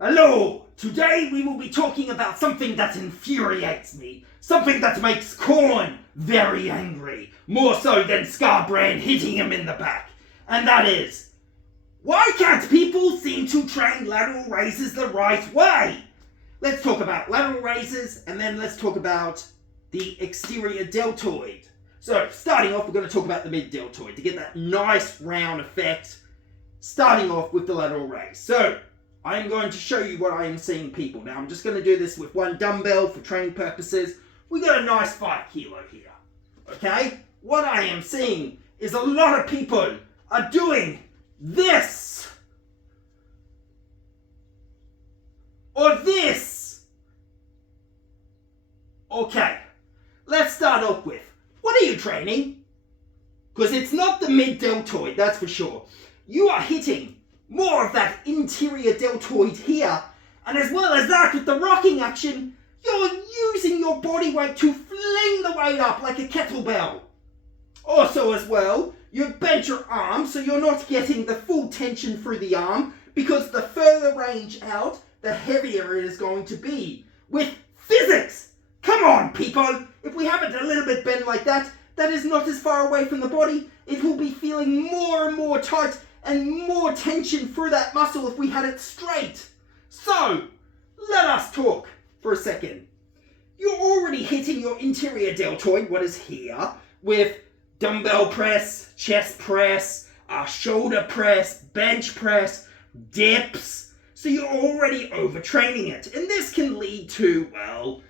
Hello! Today we will be talking about something that infuriates me. Something that makes Korn very angry. More so than Scarbrand hitting him in the back. And that is, why can't people seem to train lateral raises the right way? Let's talk about lateral raises and then let's talk about the exterior deltoid. So, starting off, we're going to talk about the mid-deltoid to get that nice round effect. Starting off with the lateral raise. So, I am going to show you what I am seeing people. Now, I'm just going to do this with one dumbbell for training purposes. We got a nice 5 kilo here. Okay? What I am seeing is a lot of people are doing this. Or this. Okay. Let's start off with, what are you training? Because it's not the mid-deltoid, that's for sure. You are hitting more of that interior deltoid here, and as well as that, with the rocking action, you're using your body weight to fling the weight up like a kettlebell. Also as well, you bend your arm so you're not getting the full tension through the arm, because the further range out, the heavier it is going to be. With physics! Come on, people! If we have it a little bit bent like that, that is not as far away from the body. It will be feeling more and more tight and more tension through that muscle if we had it straight. So, let us talk for a second. You're already hitting your interior deltoid, what is here, with dumbbell press, chest press, shoulder press, bench press, dips. So you're already overtraining it. And this can lead to, well,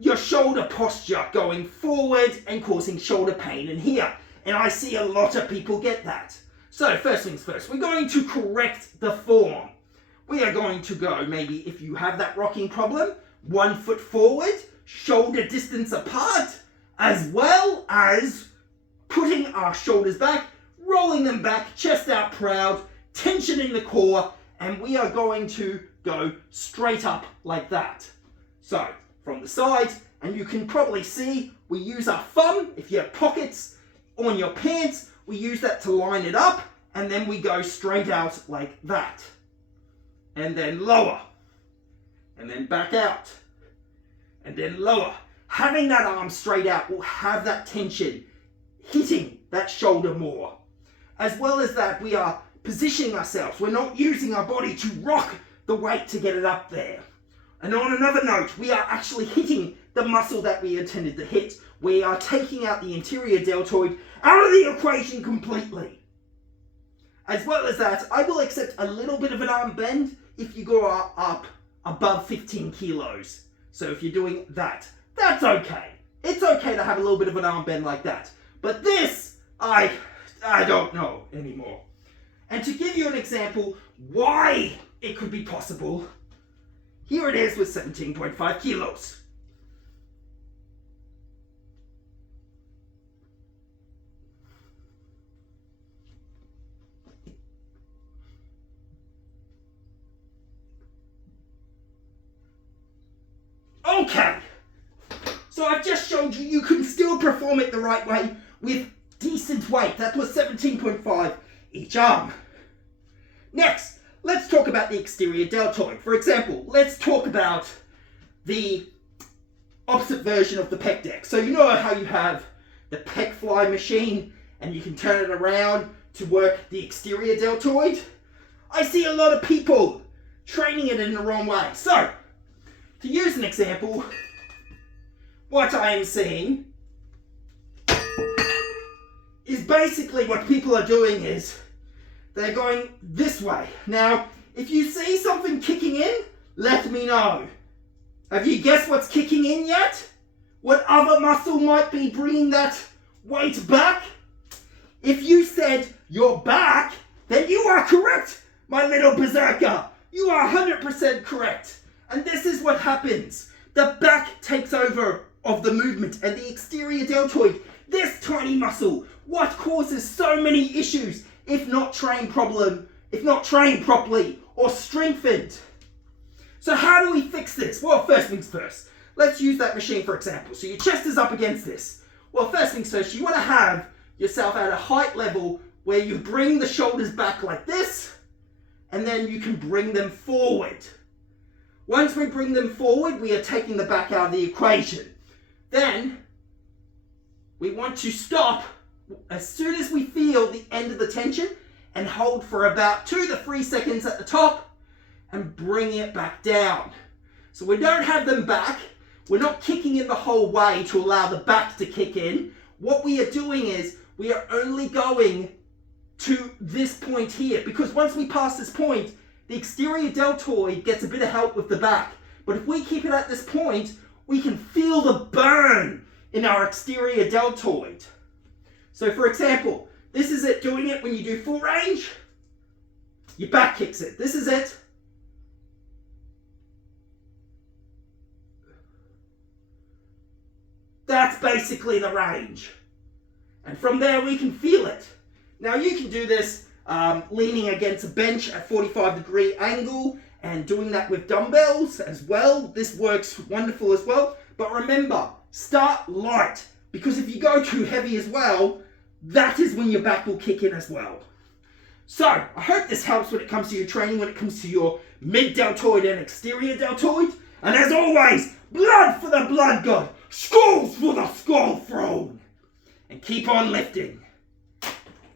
your shoulder posture going forward and causing shoulder pain in here. And I see a lot of people get that. So first things first, we're going to correct the form. We are going to go, maybe if you have that rocking problem, 1 foot forward, shoulder distance apart, as well as putting our shoulders back, rolling them back, chest out proud, tensioning the core, and we are going to go straight up like that. So, from the side, and you can probably see we use our thumb. If you have pockets on your pants, we use that to line it up, and then we go straight out like that. And then lower, and then back out, and then lower. Having that arm straight out will have that tension hitting that shoulder more. As well as that, we are positioning ourselves. We're not using our body to rock the weight to get it up there. And on another note, we are actually hitting the muscle that we intended to hit. We are taking out the interior deltoid out of the equation completely. As well as that, I will accept a little bit of an arm bend if you go up above 15 kilos. So if you're doing that, that's okay. It's okay to have a little bit of an arm bend like that. But this, I don't know anymore. And to give you an example why it could be possible, here it is with 17.5 kilos. Okay, so I've just showed you can still perform it the right way with decent weight. That was 17.5 each arm. Next, let's talk about the exterior deltoid. For example, let's talk about the opposite version of the pec deck. So you know how you have the pec fly machine and you can turn it around to work the exterior deltoid? I see a lot of people training it in the wrong way. So, to use an example, what I am seeing is basically what people are doing is they're going this way. Now, if you see something kicking in, let me know. Have you guessed what's kicking in yet? What other muscle might be bringing that weight back? If you said your back, then you are correct, my little berserker. You are 100% correct. And this is what happens. The back takes over of the movement and the exterior deltoid, this tiny muscle, what causes so many issues if not trained properly or strengthened. So how do we fix this? Well, first things first. Let's use that machine for example. So your chest is up against this. Well, first things first, you want to have yourself at a height level where you bring the shoulders back like this, and then you can bring them forward. Once we bring them forward, we are taking the back out of the equation. Then we want to stop as soon as we feel the end of the tension and hold for about 2 to 3 seconds at the top and bring it back down. So we don't have them back. We're not kicking in the whole way to allow the back to kick in. What we are doing is we are only going to this point here, because once we pass this point, the exterior deltoid gets a bit of help with the back. But if we keep it at this point, we can feel the burn in our exterior deltoid. So for example, this is it doing it when you do full range. Your back kicks it. This is it. That's basically the range. And from there we can feel it. Now you can do this leaning against a bench at 45-degree angle and doing that with dumbbells as well. This works wonderful as well. But remember, start light, because if you go too heavy as well, that is when your back will kick in as well. So I hope this helps when it comes to your training, when it comes to your mid-deltoid and exterior deltoid. And as always, blood for the blood god, skulls for the skull throne. And keep on lifting.